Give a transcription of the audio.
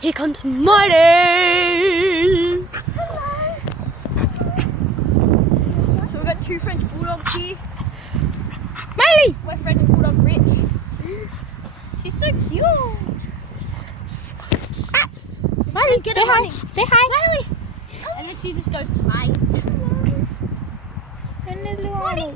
Here comes Miley. So we've got two French bulldogs here. Miley. My French bulldog Rich. She's so cute. Miley, Get say her hi. running. Say hi. Miley. And then she just goes, hi. And there's little Miley.